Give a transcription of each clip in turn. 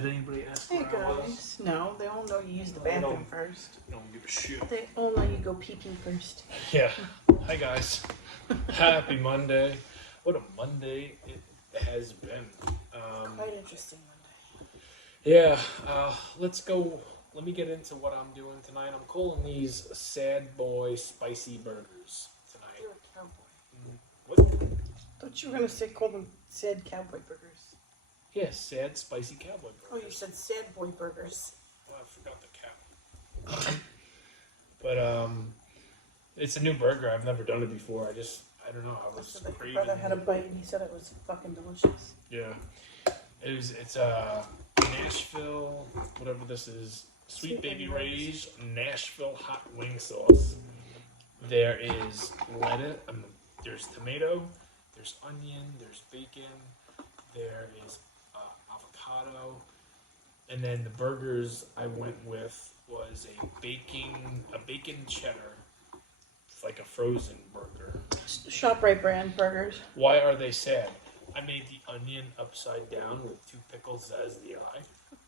Did anybody ask Hey where I was? guys. No, they all know you use the bathroom first. I don't give a shit. They all know you go pee-pee first. Yeah. Hi guys. Happy Monday. What a Monday it has been. Quite interesting Monday. Yeah. Let's go. Let me get into what I'm doing tonight. I'm calling these Sad Boy Spicy Burgers tonight. You're a cowboy. What? Thought you were gonna say call them sad cowboy burgers. Yeah, Sad Spicy Cowboy Burgers. Oh, you said sad boy burgers. Well, I forgot the cow. But it's a new burger. I've never done it before. I don't know. I was So that your craving. brother had a bite and he said it was fucking delicious. Yeah. It's Nashville, whatever this is, Sweet Baby Ray's Nashville hot wing sauce. There is lettuce, there's tomato, there's onion, there's bacon, there is avocado, and then the burgers I went with was a bacon cheddar, like a frozen burger. ShopRite brand burgers. Why are they sad? I made the onion upside down with 2 pickles as the eye.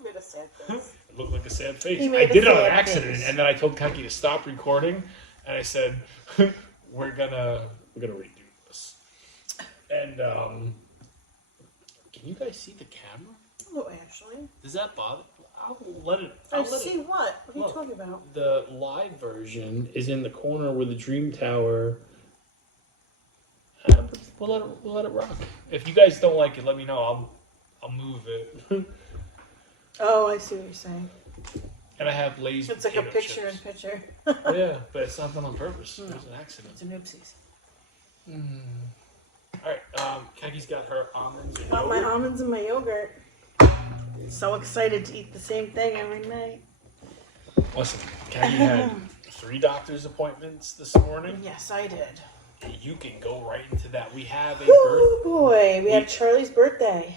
Made a sad face. It looked like a sad face. He I made a did it on sad accident, face. and then I told Kaki to stop recording, and I said, "We're gonna redo this." And can you guys see the camera? Oh, actually. Does that bother? I'll let it. I see what? What are you Look. talking about? The live version is in the corner where the Dream Tower. We'll let it rock. If you guys don't like it, let me know. I'll move it. Oh, I see what you're saying. And I have Lay's. It's like a potato picture in chips. picture. Yeah, but it's not done on purpose. It was an accident. It's an oopsies. All right, Kaki's got her almonds. And Got my yogurt. almonds and my yogurt. So excited to eat the same thing every night. Listen, Kaki had 3 doctor's appointments this morning. Yes, I did. You can go right into that. We have a Oh boy, we have Charlie's birthday.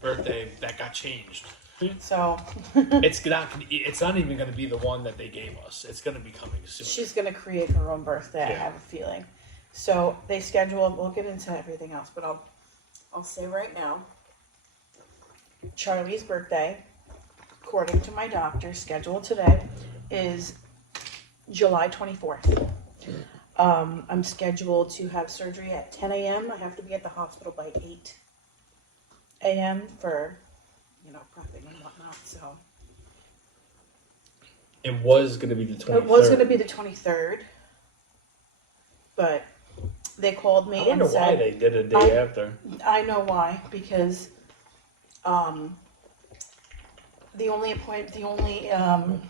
birthday that got changed. So It's not even going to be the one that they gave us. It's going to be coming soon. she's gonna create her own birthday. I Yeah. have a feeling. So they scheduled. We'll get into everything else, but I'll say right now. Charlie's birthday, according to my doctor, scheduled today, is July 24th. I'm scheduled to have surgery at 10 a.m. I have to be at the hospital by 8 a.m. for, prepping and whatnot. So It was going to be the 23rd. it was going to be the 23rd, but they called me I wonder and why said they did a day after. I know why, because the only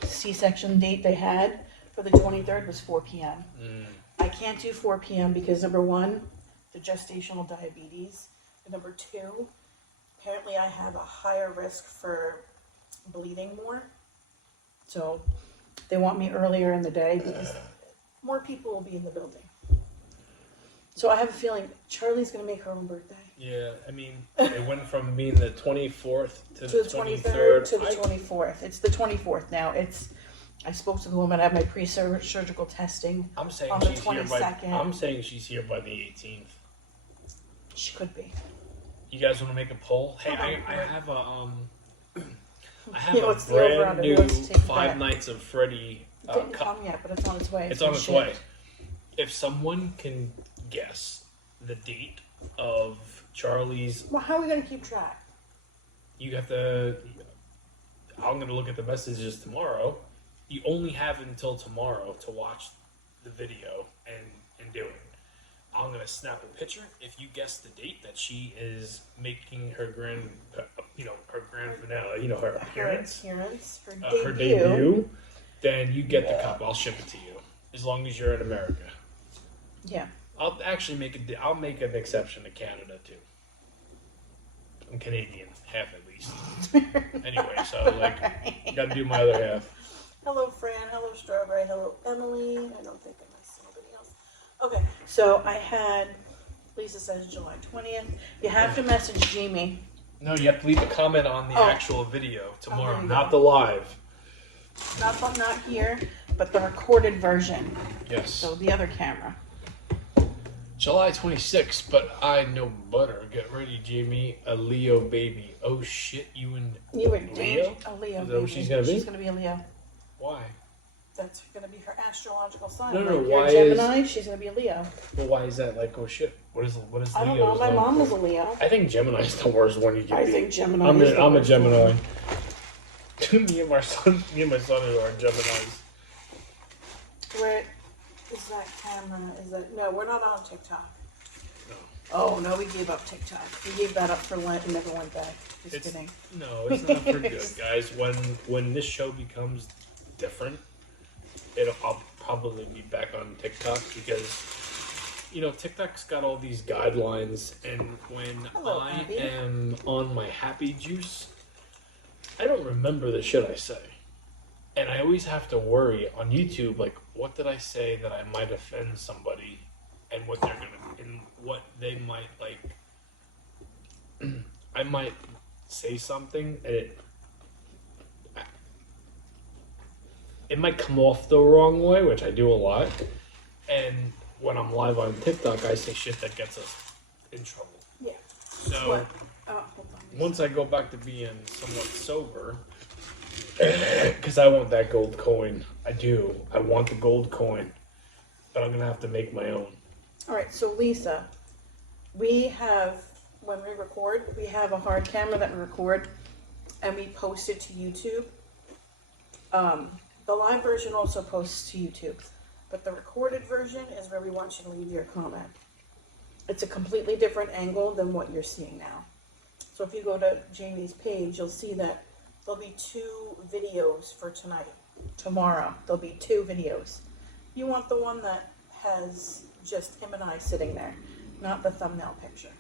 C-section date they had for the 23rd was 4 p.m. I can't do 4 p.m. because number 1, the gestational diabetes, and number 2, apparently I have a higher risk for bleeding more. So they want me earlier in the day because more people will be in the building. So I have a feeling Charlie's going to make her own birthday. Yeah, I mean, it went from being the 24th to the 23rd to the 24th. It's the 24th now. I spoke to the woman. I have my pre-surgical testing. I'm saying on the she's here 22nd. I'm saying she's here by the 18th. She could be. You guys want to make a poll? Hey, I have a what's the over brand under? new Who wants to take 5 that? Nights of Freddy It didn't cup. come yet, but it's on its way. It's on been its way. shipped. If someone can guess the date of Charlie's, Well, how are we going to keep track? you have to. I'm going to look at the messages tomorrow. You only have until tomorrow to watch the video and do it. I'm going to snap a picture. If you guess the date that she is making her grand finale, her appearance, Her debut. then you get the cup. I'll ship it to you as long as you're in America. Yeah. I'll actually I'll make an exception to Canada too. I'm Canadian, half at least. Anyway, so got to do my other half. Hello, Fran. Hello, Strawberry. Hello, Emily. I don't think I missed anybody else. Okay, so I had, Lisa says July 20th. You have to message Jamie. No, you have to leave a comment on the Oh. actual video tomorrow, there you not go. the live. Not here, but the recorded version. Yes. So the other camera. July 26th, but I know butter. Get ready, Jamie. A Leo baby. Oh shit, you and were Leo? a Leo. Is that Baby. what she's gonna be? She's gonna be a Leo. Why? That's gonna be her astrological sign. No, like why you're a Gemini, she's gonna be a Leo. Well, why is that? Like, oh shit, what is Leo's? I don't know. My mom was a Leo. I think Gemini's the worst one you can be. I think Gemini. I'm a worst Gemini. one. me and my son are Geminis. Where is that camera? No? We're not on TikTok. No. Oh no, we gave up TikTok. We gave that up for Lent and never went back. Just kidding. No, it's not for good, guys. When this show becomes different, I'll probably be back on TikTok because TikTok's got all these guidelines, and when I am on my happy juice, I don't remember the shit I say. And I always have to worry on YouTube, like, what did I say that I might offend somebody, and what they might like. I might say something, and it might come off the wrong way, which I do a lot. And when I'm live on TikTok, I say shit that gets us in trouble. Yeah. So What? Hold on. once I go back to being somewhat sober, because I want that gold coin. I do. I want the gold coin, but I'm gonna have to make my own. All right. So Lisa, we have when we record, we have a hard camera that we record, and we post it to YouTube. The live version also posts to YouTube, but the recorded version is where we want you to leave your comment. It's a completely different angle than what you're seeing now. So if you go to Jamie's page, you'll see that there'll be 2 videos for tonight. Tomorrow, there'll be 2 videos. You want the one that has just him and I sitting there, not the thumbnail picture.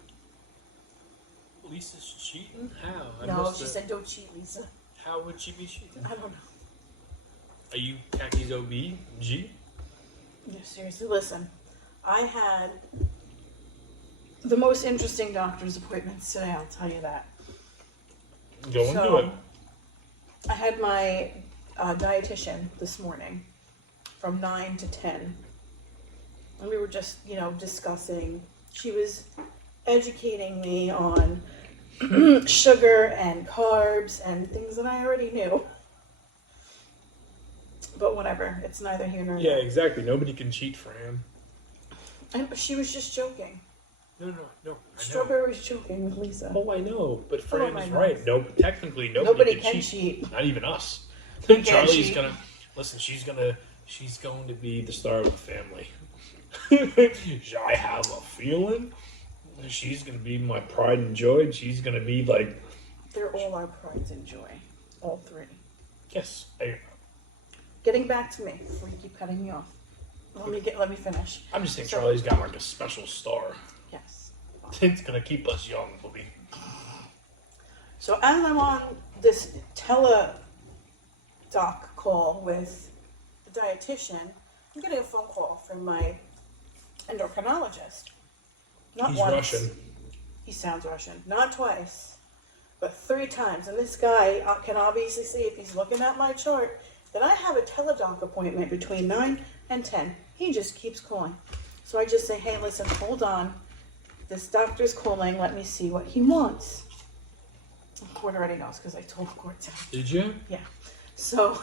Lisa's cheating? How? No, she said don't cheat, Lisa. How would she be cheating? I don't know. Are you Khakis OBG? Yeah, seriously, listen. I had the most interesting doctor's appointments today, I'll tell you that. Go and do it. I had my dietitian this morning from 9 to 10. And we were just, discussing. She was educating me on sugar and carbs and things that I already knew. But whatever, it's neither here nor there. Yeah, exactly. Nobody can cheat for him. And she was just joking. No. I know. Strawberry was joking with Lisa. Oh, I know. But Fran is I know. right. No, technically, Nobody can can cheat. cheat. Not even us. Can't Charlie's cheat. gonna listen. She's going to be the star of the family. I have a feeling she's gonna be my pride and joy. And she's gonna be like. They're all our prides and joy. All 3. Yes. Getting back to me before you keep cutting me off. Let me finish. I'm just saying Charlie's got like a special star. Yes. It's gonna keep us young, Bobby. So as I'm on this teledoc call with the dietitian, I'm getting a phone call from my endocrinologist. Not He's once. Russian. He sounds Russian. Not twice, but 3 times. And this guy can obviously see, if he's looking at my chart, that I have a teledoc appointment between 9 and 10. He just keeps calling. So I just say, hey, listen, hold on. This doctor's calling. Let me see what he wants. Court already knows because I told Court to. Did you? Yeah. So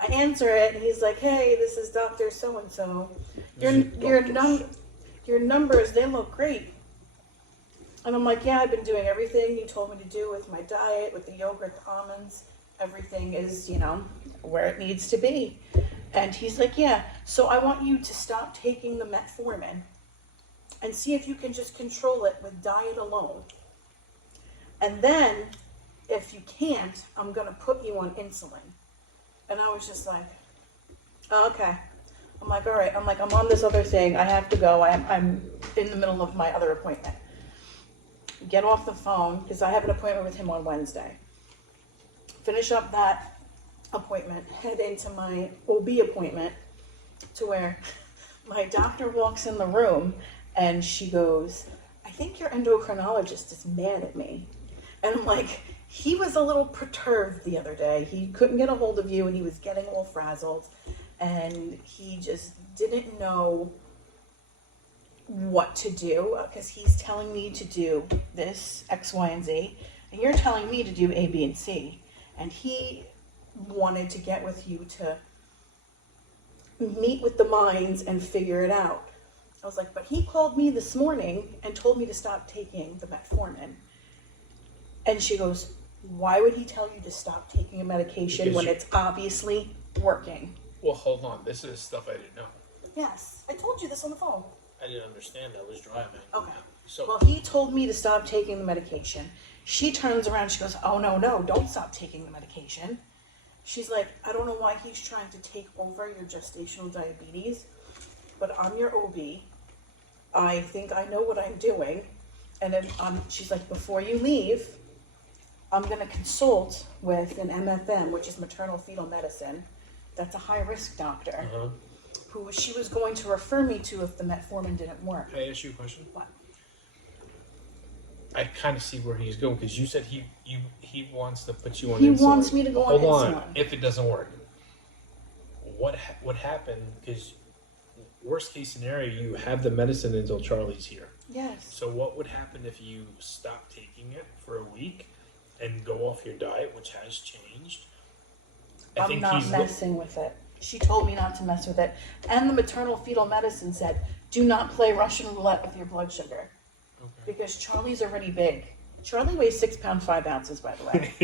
I answer it, and he's like, hey, this is Dr. So-and-so. Your numbers, they look great. And I'm like, yeah, I've been doing everything you told me to do with my diet, with the yogurt, the almonds. Everything is, where it needs to be. And he's like, yeah, so I want you to stop taking the metformin and see if you can just control it with diet alone. And then, if you can't, I'm going to put you on insulin. And I was just like, oh, okay. I'm like, all right. I'm like, I'm on this other thing. I have to go. I'm in the middle of my other appointment. Get off the phone, because I have an appointment with him on Wednesday. Finish up that appointment, head into my OB appointment, to where my doctor walks in the room and she goes, I think your endocrinologist is mad at me. And I'm like, he was a little perturbed the other day. He couldn't get a hold of you and he was getting all frazzled and he just didn't know what to do because he's telling me to do this X, Y, and Z, and you're telling me to do A, B, and C, and he wanted to get with you to meet with the minds and figure it out. I was like, but he called me this morning and told me to stop taking the metformin. And she goes, why would he tell you to stop taking a medication when it's obviously working? Well, hold on. This is stuff I didn't know. Yes, I told you this on the phone. I didn't understand. I was driving. Okay. So, Well, he told me to stop taking the medication. She turns around, she goes, oh, no, don't stop taking the medication. She's like, I don't know why he's trying to take over your gestational diabetes, but I'm your OB. I think I know what I'm doing. And then she's like, before you leave, I'm going to consult with an MFM, which is maternal fetal medicine. That's a high-risk doctor, who she was going to refer me to if the metformin didn't work. Can I ask you a question? What? I kind of see where he's going because you said he wants to put you on He insulin. wants me to go on Hold insulin. on. If it doesn't work, what happened? Because worst case scenario, you have the medicine until Charlie's here. Yes. So what would happen if you stop taking it for a week and go off your diet, which has changed? I'm not messing with it. She told me not to mess with it. And the maternal fetal medicine said, do not play Russian roulette with your blood sugar. Okay. Because Charlie's already big. Charlie weighs 6 pounds 5 ounces, by the way.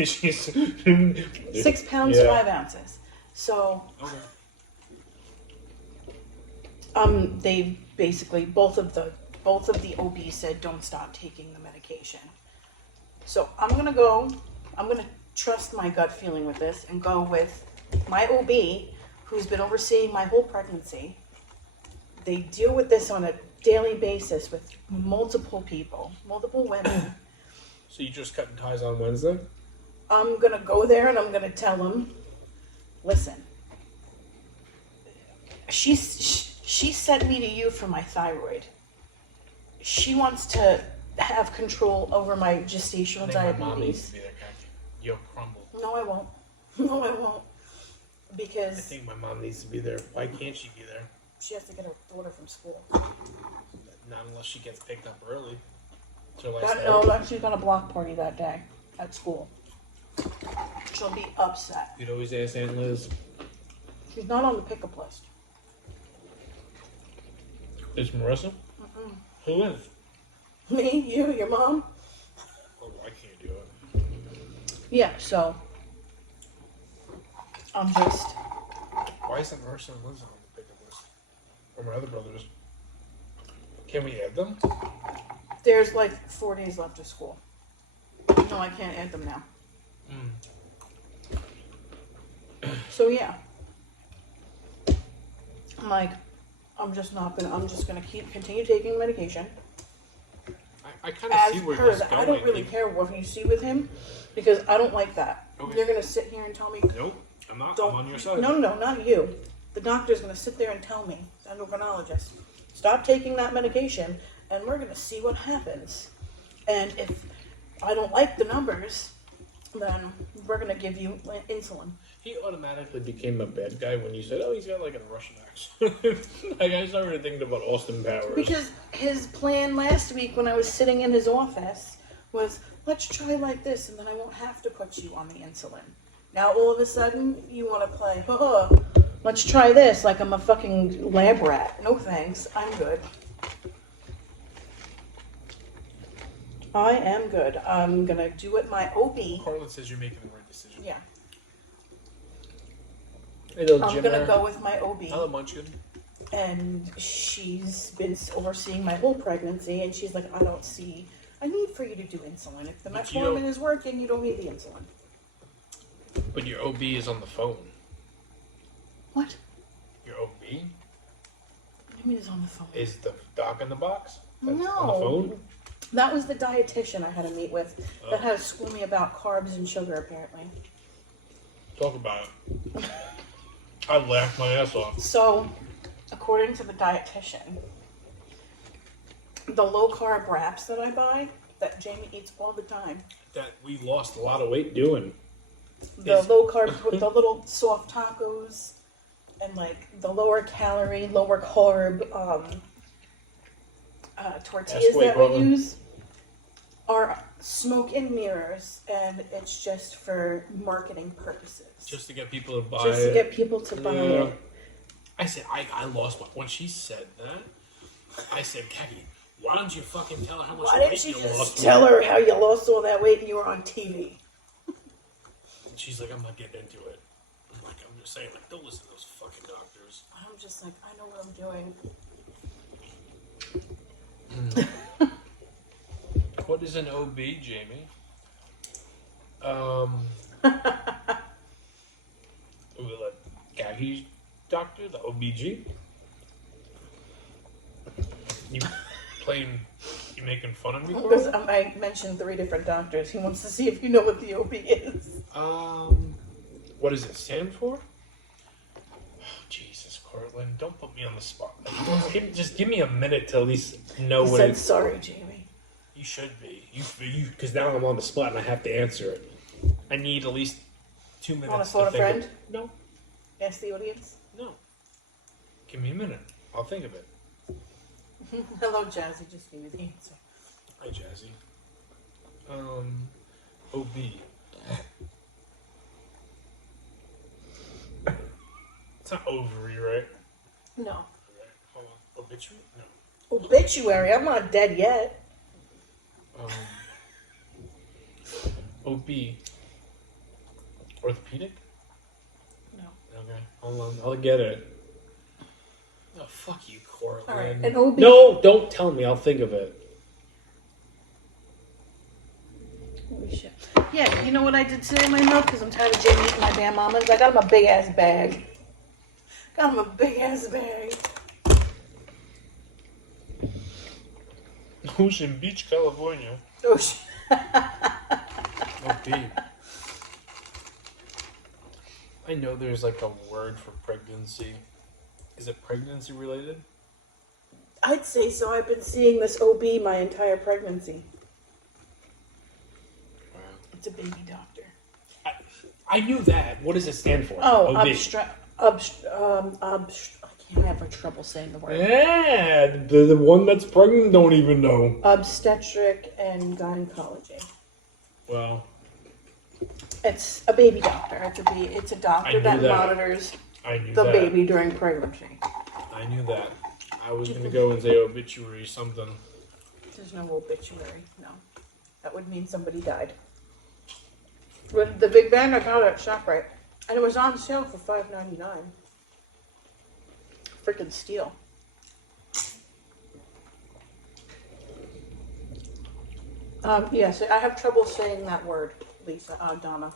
6 pounds 5 ounces. So, they basically both of the OBs said don't stop taking the medication. So I'm gonna trust my gut feeling with this and go with my OB, who's been overseeing my whole pregnancy. They deal with this on a daily basis with multiple people, multiple women. So you just cutting ties on Wednesday? I'm gonna go there and I'm gonna tell them, listen, she sent me to you for my thyroid. She wants to have control over my gestational diabetes. My mom needs to be there, Kathy. You'll crumble. No, I won't. No, I won't. Because I think my mom needs to be there. Why can't she be there? she has to get her daughter from school. Not unless she gets picked up early. She's gonna block party that day at school. She'll be upset. You'd always ask Aunt Liz. She's not on the pickup list. Is Marissa? Who is? Me, you, your mom. Oh, I can't do it. Yeah, so I'm just. Why isn't Marissa and Liz on the pickup list? Or my other brothers? Can we add them? There's like 4 days left of school. No, I can't add them now. So yeah. I'm just gonna continue taking medication. I kind of see where he's going. I don't really care what you see with him because I don't like that. Okay. You're gonna sit here and tell me. Nope, I'm not. Don't, I'm on your side. No, not you. The doctor's gonna sit there and tell me, the endocrinologist, stop taking that medication, and we're gonna see what happens. And if I don't like the numbers, then we're gonna give you insulin. He automatically became a bad guy when you said, "Oh, he's got like a Russian accent." Like I started thinking about Austin Powers. Because his plan last week when I was sitting in his office was, let's try like this, and then I won't have to put you on the insulin. Now all of a sudden you want to play, let's try this like I'm a fucking lab rat. No thanks, I'm good. I am good. I'm gonna do what my OB. Carlin says you're making the right decision. Yeah. Hey, little I'm gonna go with my OB. Hello, Munchkin. And she's been overseeing my whole pregnancy, and she's like, I need for you to do insulin. If the metformin is working, you don't need the insulin. But your OB is on the phone. What? Your OB? What do you mean is on the phone? Is the doc in the box? That's No. on the phone? That was the dietitian I had to meet with that had to school me about carbs and sugar, apparently. Talk about it. I laughed my ass off. So, according to the dietitian, the low-carb wraps that I buy, that Jamie eats all the time, That we lost a lot of weight doing. the low-carb, with the little soft tacos, and like the lower calorie, lower carb tortillas Ask away, that we Portland. use are smoke and mirrors, and it's just for marketing purposes. Just to get people to buy Just it. to get people to buy it. I said, I lost my... When she said that, I said, Kathy, why don't you fucking tell her how much Why weight didn't you you lost? just tell her how you lost all that weight and you were on TV? And she's like, I'm not getting into it. I'm like, I'm just saying, like, don't listen to those fucking doctors. I'm just like, I know what I'm doing. What is an OB, Jamie? Kathy's doctor, the OBG. You making fun of me for Because it? I mentioned 3 different doctors. He wants to see if you know what the OB is. What does it stand for? Oh, Jesus, Cortland, don't put me on the spot. Just give me a minute to at least know He what said, it's. sorry, Jamie. You should be. You because now I'm on the spot and I have to answer it. I need at least 2 minutes. Want to phone a think friend? of, no, Ask the audience. no. Give me a minute. I'll think of it. Hello, Jazzy. Just gave you the answer. Hi, Jazzy. OB. It's not ovary, right? No. Okay, hold on. Obituary? No. Obituary. I'm not dead yet. OB. Orthopedic? No. Okay, hold on. I'll get it. Oh, fuck you, Cortland. All right. An OB. No, don't tell me. I'll think of it. Holy shit. Yeah, you know what I did today in my milk? Because I'm tired of Jamie eating my damn almonds. I got him a big ass bag. Got him a big ass bag. Ocean Beach, California. Oh shit. OB. I know there's like a word for pregnancy. Is it pregnancy related? I'd say so. I've been seeing this OB my entire pregnancy. Wow. It's a baby doctor. I knew that. What does it stand for? Oh, OB. I can't have trouble saying the word. Yeah, the one that's pregnant don't even know. Obstetric and gynecology. Well, It's a baby doctor. It's a I doctor knew that that. monitors I knew the that. baby during pregnancy. I knew that. I was gonna go and say obituary something. There's no obituary. No, that would mean somebody died. With the big bag, I got it at ShopRite, and it was on sale for $5.99. Freaking steal. Yes, I have trouble saying that word, Lisa. Donna.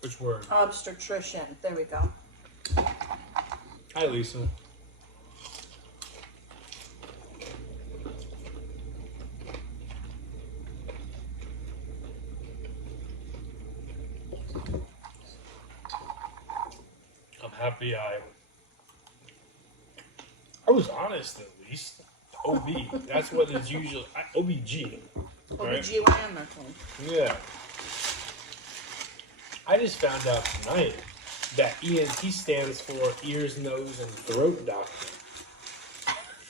Which word? Obstetrician. There we go. Hi, Lisa. I'm happy I was honest at least. OB. That's what is usually OBG. Right? OBGYN, they're told. Yeah. I just found out tonight that ENT stands for ears, nose, and throat doctor.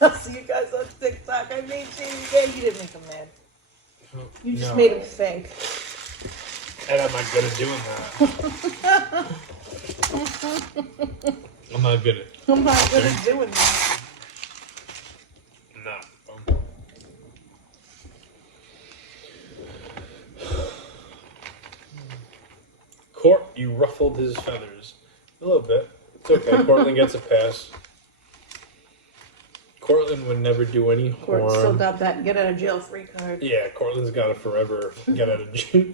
I'll see you guys on TikTok. I made Jamie mad. You didn't make him mad. You just No. made him think. And I'm not good at doing that. I'm not good at I'm not good at doing that. no. Court, you ruffled his feathers. A little bit. It's okay. Cortland gets a pass. Cortland would never do any Court still harm. got that get out of jail free card. Yeah, Cortland's got a forever get out of jail.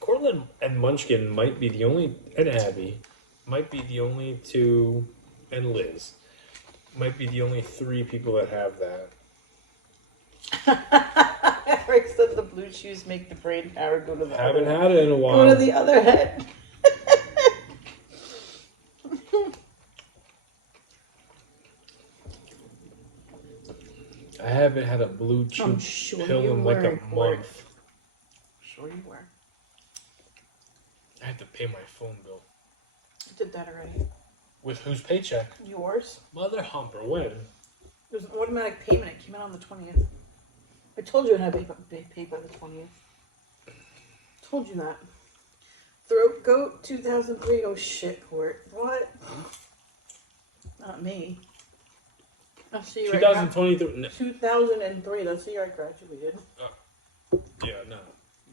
Cortland and Munchkin might be the only, and Abby, might be the only two, and Liz, might be the only 3 people that have that. Eric said the blue shoes make the brain power go to the Haven't other had it in a while. Go to the other head. I haven't had a blue I'm chew sure pill you in like a were, Court. month. Sure you were. I had to pay my phone bill. I did that already. With whose paycheck? Yours? Mother humper, when? It was an automatic payment. It came out on the 20th. I told you it had to be paid by the 20th. Told you that. Throat Goat 2003. Oh shit, Court. What? Not me. I'll see you right now. 2023. 2003. That's the year I graduated. Yeah, no.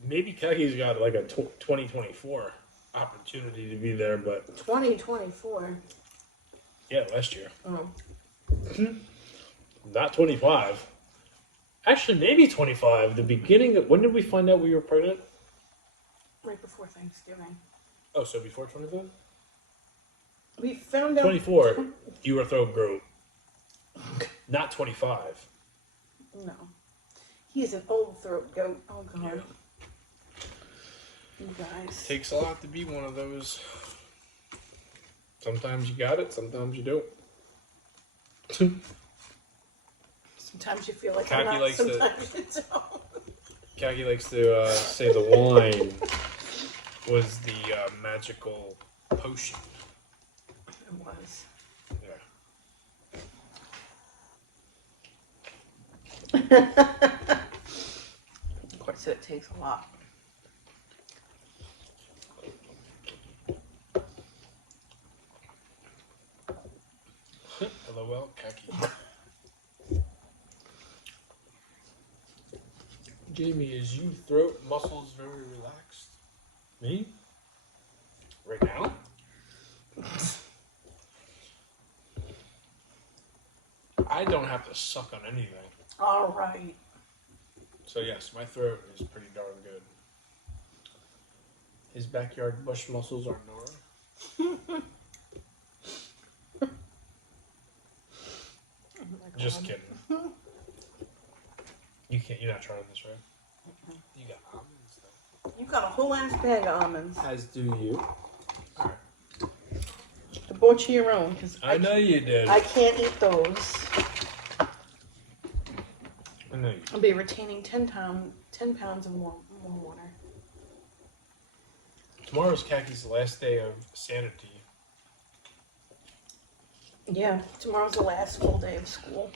Maybe Keki's got like a 2024 opportunity to be there, but 2024. yeah, last year. Oh. Not 25. Actually, maybe 25. The beginning of, when did we find out we were pregnant? Right before Thanksgiving. Oh, so before 25? We found out. 24, you were throat goat. Not 25. No. He is an old throat goat. Oh, God. Yeah. You guys. Takes a lot to be one of those. Sometimes you got it, sometimes you don't. Sometimes you feel like Kaki I'm not, likes to- sometimes you don't. Kaki likes to say the wine was the magical potion. It was. Yeah. Of course, it takes a lot. LOL, Kaki. Jamie, is you throat muscles very relaxed? Me? Right now? I don't have to suck on anything. All right. So yes, my throat is pretty darn good. His backyard bush muscles are Nora. Just kidding. You can't. You're not trying this, right? You got almonds though. You got a whole ass bag of almonds. As do you. All right. I bought you your own because I know you did. I can't eat those. I know you. I'll be retaining 10 pounds of more water. Tomorrow's Kaki's last day of sanity. Yeah, tomorrow's the last full day of school.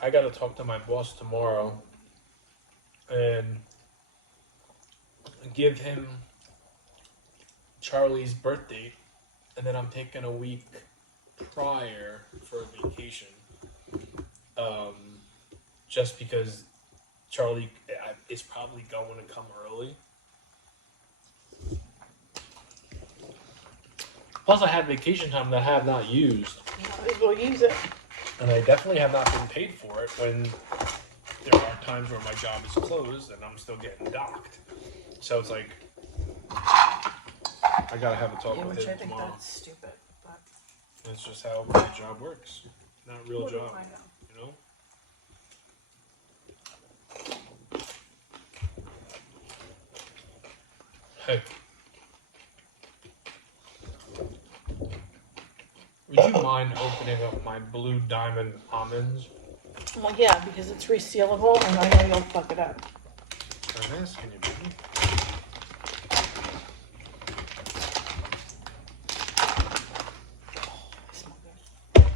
I got to talk to my boss tomorrow and give him Charlie's birth date, and then I'm taking a week prior for a vacation. Just because Charlie is probably going to come early. Plus, I have vacation time that I have not used. Might as well use it. And I definitely have not been paid for it when there are times where my job is closed and I'm still getting docked. So it's like, I gotta have a talk Yeah, with which I him think tomorrow. that's stupid. But That's just how my job works. Not a real what do job, I know? you know? Hey. Would you mind opening up my blue diamond almonds? Well, yeah, because it's resealable, and I know you'll fuck it up. I'm asking you, baby. I smell good.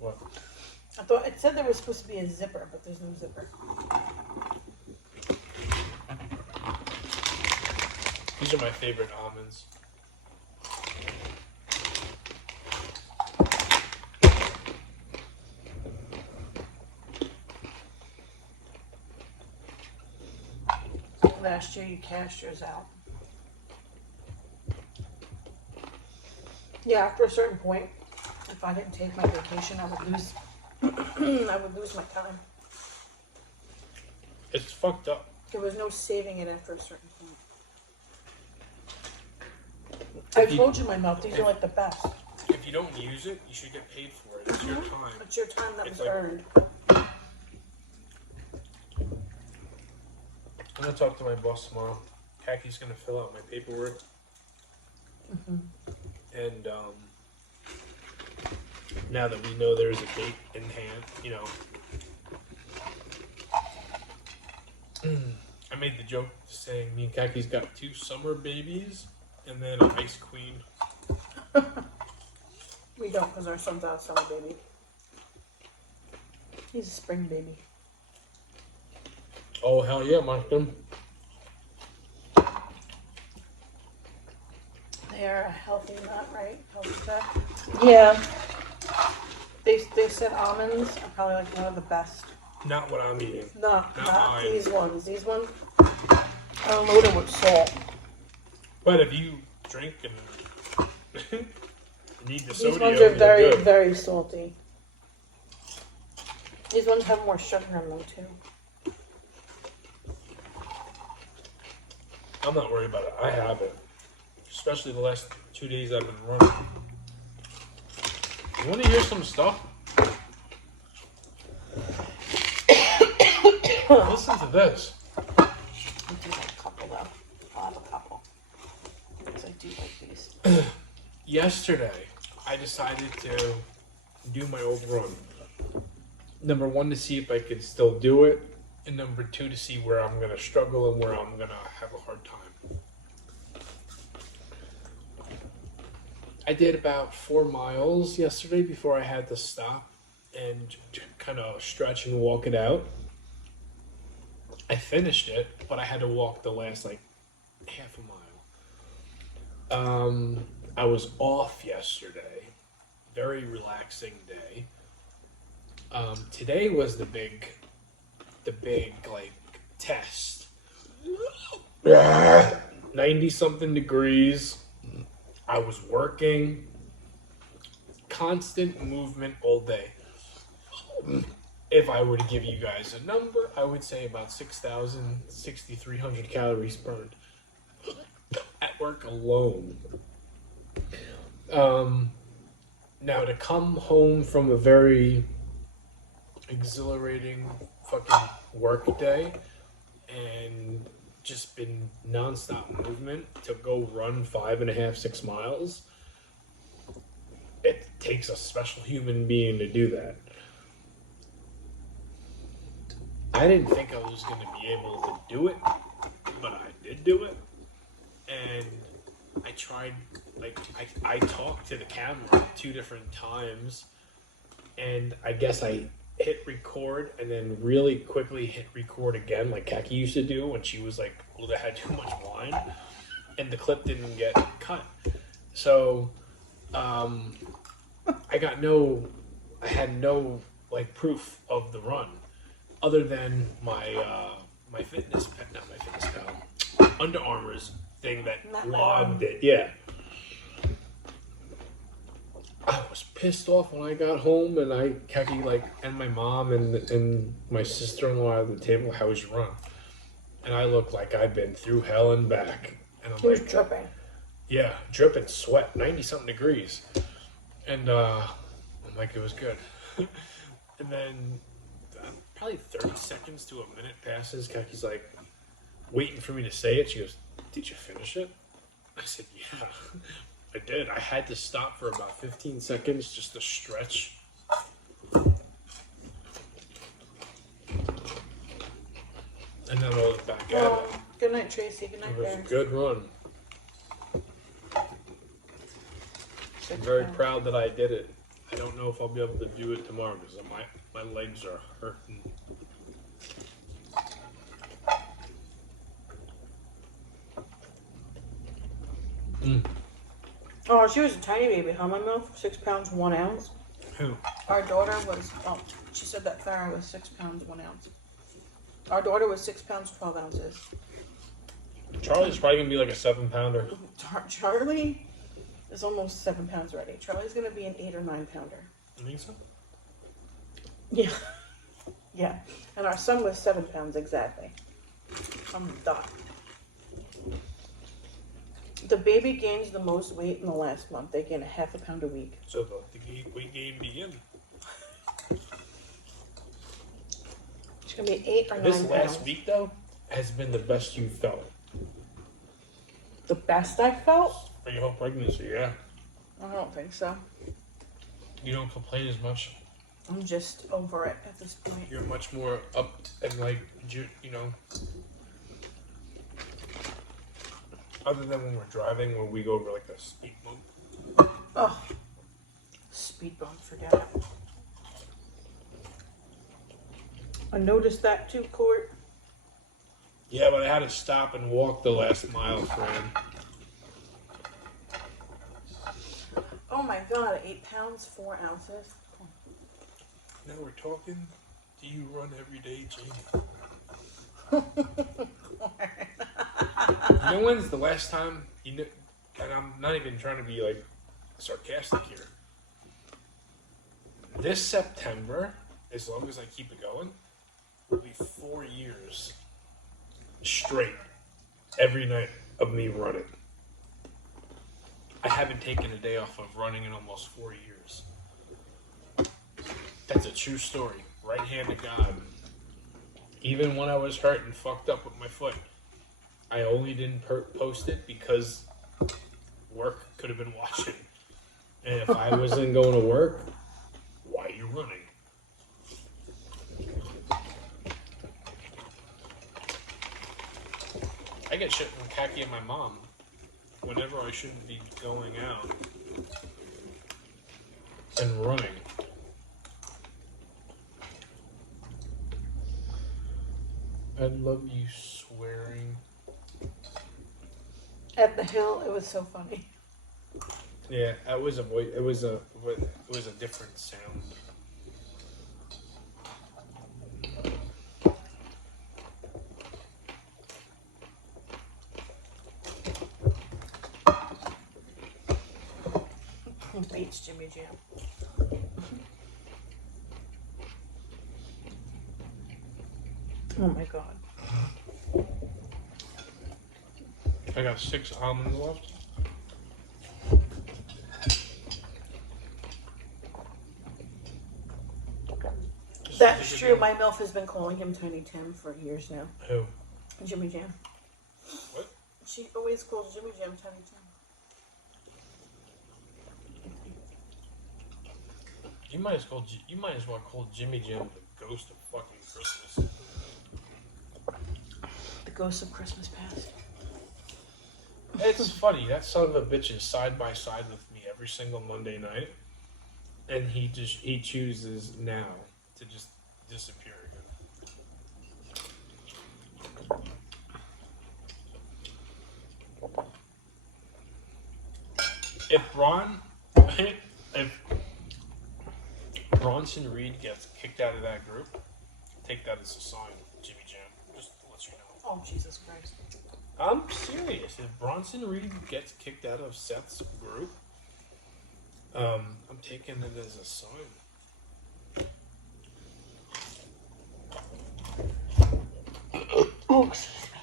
What? I thought it said there was supposed to be a zipper, but there's no zipper. These are my favorite almonds. Last year you cashed yours out. Yeah, after a certain point, if I didn't take my vacation, I would lose. I would lose my time. It's fucked up. There was no saving it after a certain point. If I you- told you my mouth; these are like the best. If you don't use it, you should get paid for it. It's your time. It's your time that It's was like- earned. I'm gonna talk to my boss tomorrow. Kaki's gonna fill out my paperwork. And now that we know there's a date in hand, you know, I made the joke saying me and Kaki's got 2 summer babies and then an ice queen. We don't, because our son's a summer baby. He's a spring baby. Oh, hell yeah, Martin. They're a healthy nut, right? Healthy stuff. Yeah. They said almonds are probably like one of the best. Not what I'm eating. No, Not not mine. these ones. These ones are loaded with salt. But if you drink and need the These sodium, ones are very, you're good. very salty. These ones have more sugar in them too. I'm not worried about it. I have it. Especially the last 2 days I've been running. You want to hear some stuff? Listen to this. I do like a couple though. I'll have a couple. Because I do like these. Yesterday, I decided to do my old run. Number 1, to see if I could still do it. And number 2, to see where I'm going to struggle and where I'm going to have a hard time. I did about 4 miles yesterday before I had to stop and kind of stretch and walk it out. I finished it, but I had to walk the last like half a mile. I was off yesterday. Very relaxing day. Today was the big like test. 90 something degrees. I was working. Constant movement all day. If I were to give you guys a number, I would say about 6,300 calories burned at work alone. Now to come home from a very exhilarating fucking work day and just been nonstop movement to go run 5.5, 6 miles, it takes a special human being to do that. I didn't think I was going to be able to do it, but I did do it. And I tried, like, I talked to the camera 2 different times, and I guess I hit record and then really quickly hit record again, like Kaki used to do when she was like, had too much wine, and the clip didn't get cut. So, I had no like proof of the run, other than my my fitness pal, not my fitness pal, Under Armour's thing that logged it. Yeah. I was pissed off when I got home, and Kaki and my mom and my sister-in-law at the table, how was your run? And I look like I've been through hell and back. And I'm Who's dripping? Yeah, dripping sweat, 90-something degrees. And I'm like, it was good. And then probably 30 seconds to a minute passes. Kaki's like waiting for me to say it. She goes, "Did you finish it?" I said, "Yeah, I did." I had to stop for about 15 seconds just to stretch. And then I'll look back at it. Good night, Tracy. Good night, It was a Bear. good run. I'm very proud that I did it. I don't know if I'll be able to do it tomorrow because my legs are hurting. Oh, she was a tiny baby, huh, my milk? 6 pounds, 1 ounce. Who? Our daughter was, she said that Farrah was 6 pounds, 1 ounce. Our daughter was 6 pounds, 12 ounces. Charlie's probably going to be like a 7-pounder. Charlie is almost 7 pounds already. Charlie's going to be an 8 or 9 pounder. You think so? Yeah. Yeah. And our son was 7 pounds exactly. On the dot. The baby gains the most weight in the last month. They gain a half a pound a week. So the weight gain begin. It's going to be 8 or 9 This pounds. last week, though, has been the best you felt. The best I felt? For your whole pregnancy, yeah. I don't think so. You don't complain as much. I'm just over it at this point. You're much more up and like, you know, Other than when we're driving, when we go over like a speed bump. Oh, speed bump, forget it. I noticed that too, Court. Yeah, but I had to stop and walk the last mile, friend. Oh my God, 8 pounds, 4 ounces. Now we're talking. Do you run every day, Jamie? You know when's the last time you know? And I'm not even trying to be like sarcastic here. This September, as long as I keep it going, will be 4 years straight every night of me running. I haven't taken a day off of running in almost 4 years. That's a true story. Right hand to God. Even when I was hurt and fucked up with my foot, I only didn't post it because work could have been watching. And if I wasn't going to work, why are you running? I get shit from Kaki and my mom whenever I shouldn't be going out and running. I love you swearing. At the hill, it was so funny. Yeah, that was a voice. It was a different sound. Beats Jimmy Jam. Oh my God. I got 6 almonds left. That's true. My MILF has been calling him Tiny Tim for years now. Who? Jimmy Jam. What? She always calls Jimmy Jam Tiny Tim. You might as well call Jimmy Jam the ghost of fucking Christmas. The ghost of Christmas past. It's funny, that son of a bitch is side by side with me every single Monday night, and he chooses now to just disappear again. If Bronson Reed gets kicked out of that group, take that as a sign, Jimmy Jam. Just to let you know. Oh, Jesus Christ. I'm serious. If Bronson Reed gets kicked out of Seth's group, I'm taking it as a sign. Oh, excuse me.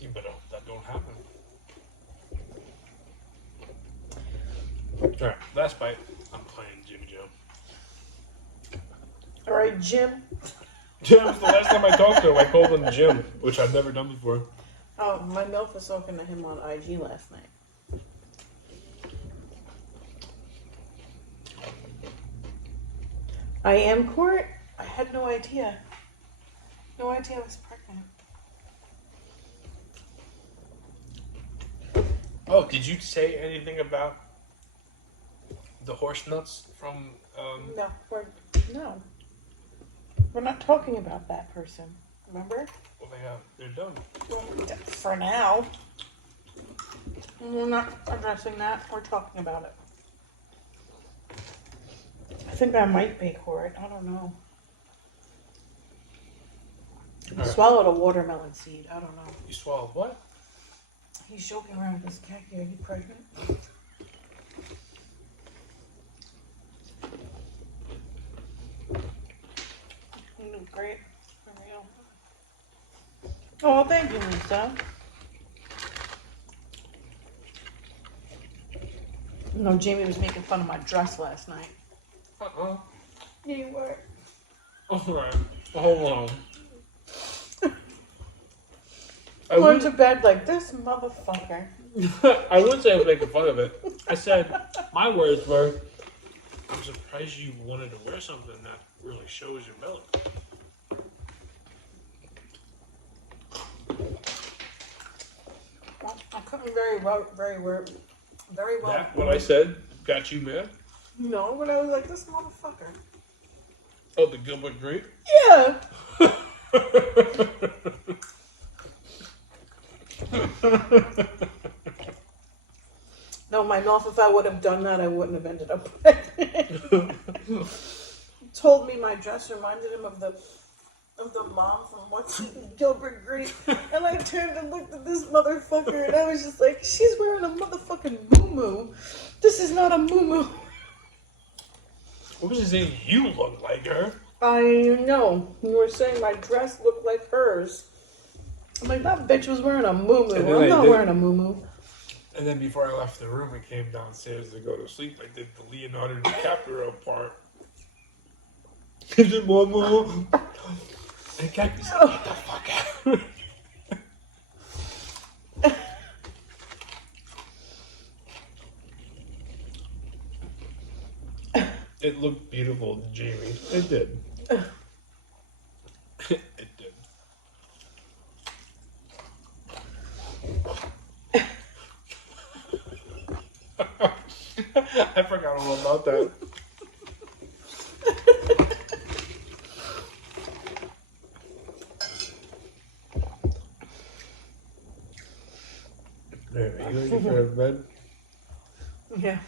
You better hope that don't happen. Alright, last bite. I'm playing Jimmy Jam. Alright, Jim. That was the last time I talked to him. I called him Jim, which I've never done before. Oh, my MILF was talking to him on IG last night. I am Court. I had no idea. No idea I was pregnant. Oh, did you say anything about the horse nuts from No. We're not talking about that person. Remember? Well, they're done. For now. We're not addressing that. We're talking about it. I think that might be Court. I don't know. He swallowed a watermelon seed. I don't know. You swallowed what? He's joking around with this khaki. Are you pregnant? You look great. For real. Oh, thank you, Lisa. No, Jamie was making fun of my dress last night. Yeah, you were. Alright. Hold on. I went to bed like this motherfucker. I wouldn't say I was making fun of it. I said, my words were, I'm surprised you wanted to wear something that really shows your belly. Well, Very well. That what I said got you mad? No, but I was like, this motherfucker. Oh, the Gilbert Grape? Yeah. No, my mouth, if I would have done that, I wouldn't have ended up pregnant. Told me my dress reminded him of the mom from What's Gilbert Grape. And I turned and looked at this motherfucker and I was just like, she's wearing a motherfucking muumuu. This is not a muumuu. What was he saying? You look like her. I know. You were saying my dress looked like hers. I'm like, that bitch was wearing a muumuu. I'm not wearing a muumuu. And then before I left the room and came downstairs to go to sleep, I did the Leonardo DiCaprio part. Is it muumuu? And Kathy said, get the fuck out. It looked beautiful to Jamie. It did. It did. I forgot all about that. There, are you ready for bed? Yeah.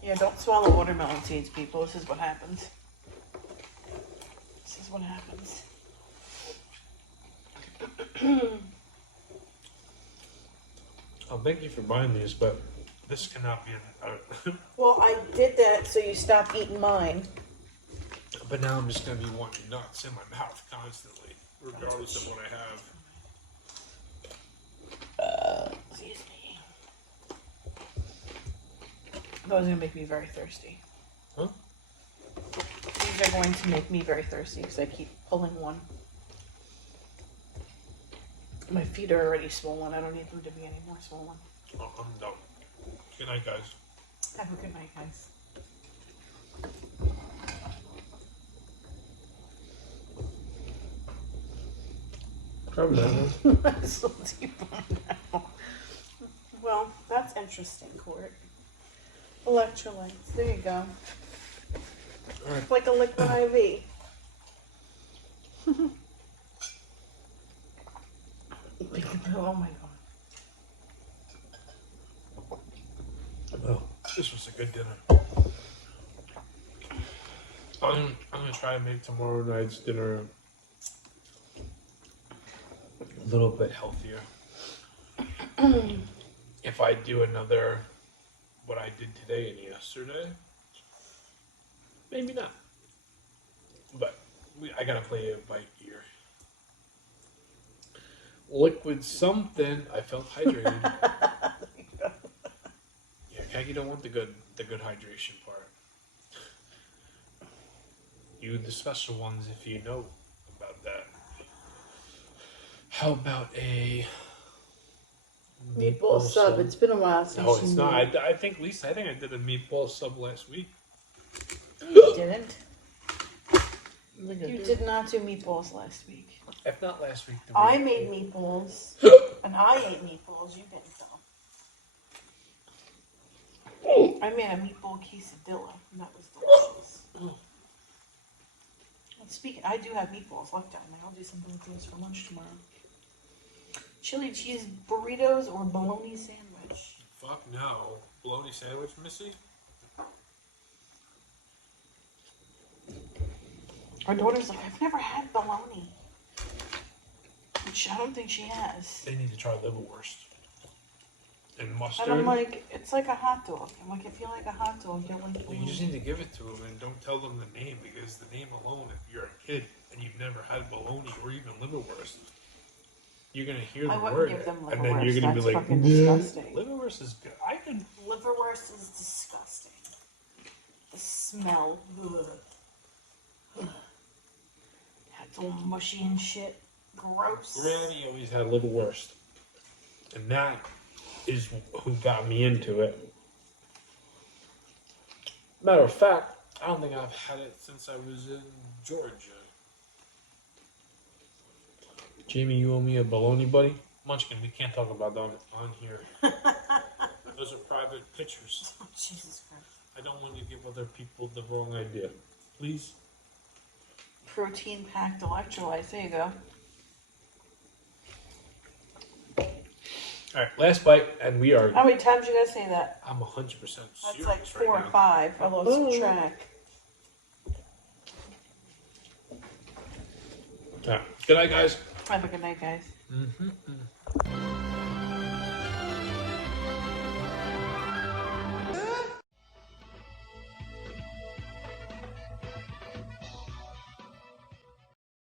Yeah, don't swallow watermelon seeds, people. This is what happens. This is what happens. Oh, thank you for buying these, but this cannot be Well, I did that so you stop eating mine. But now I'm just going to be wanting nuts in my mouth constantly, regardless of what I have. Excuse me. Those are going to make me very thirsty. Huh? These are going to make me very thirsty because I keep pulling one. My feet are already swollen. I don't need them to be any more swollen. Oh, I'm done. Good night, guys. Have a good night, guys. Probably not. So deep now. Well, that's interesting, Court. Electrolytes. There you go. All right. It's like a liquid IV. Oh my god. Oh, this was a good dinner. I'm gonna try and make tomorrow night's dinner a little bit healthier. If I do another, what I did today and yesterday, maybe not. But I gotta play it by ear. Liquid something. I felt hydrated. Yeah, Kagi don't want the good hydration part. You the special ones if you know about that. How about a Meatball sub. It's been a while since No, you it's not. made. I think I did a meatball sub last week. You didn't. You did not do meatballs last week. If not last week, the I week made meatballs, and I ate meatballs. You didn't though. I made a meatball quesadilla, and that was delicious. And speaking, I do have meatballs left down there. I'll do something with those for lunch tomorrow. Chili cheese burritos or bologna sandwich. Fuck no. Bologna sandwich, Missy? Our daughter's like, I've never had bologna. Which I don't think she has. They need to try liverwurst. And mustard. And I'm like, it's like a hot dog. I'm like, if you like a hot dog, you'll like bologna. You just need to give it to them and don't tell them the name, because the name alone, if you're a kid and you've never had bologna or even liverwurst, you're gonna hear the I wouldn't word give them and then you're liverwurst. gonna That's be like, fucking disgusting. liverwurst is good. I could. Liverwurst is disgusting. The smell. Ugh. It's all mushy and shit. Gross. Granny always had liverwurst, and that is who got me into it. Matter of fact, I don't think I've had it since I was in Georgia. Jamie, you owe me a bologna, buddy. Munchkin, we can't talk about them on here. Those are private pictures. Oh, Jesus Christ. I don't want you to give other people the wrong idea. Please? Protein packed electrolytes. There you go. Alright, last bite, and we are. How many times you guys say that? I'm 100% serious. That's like 4 right or now. 5. I lost track. Alright, good night, guys. Have a good night, guys. Mm-hmm.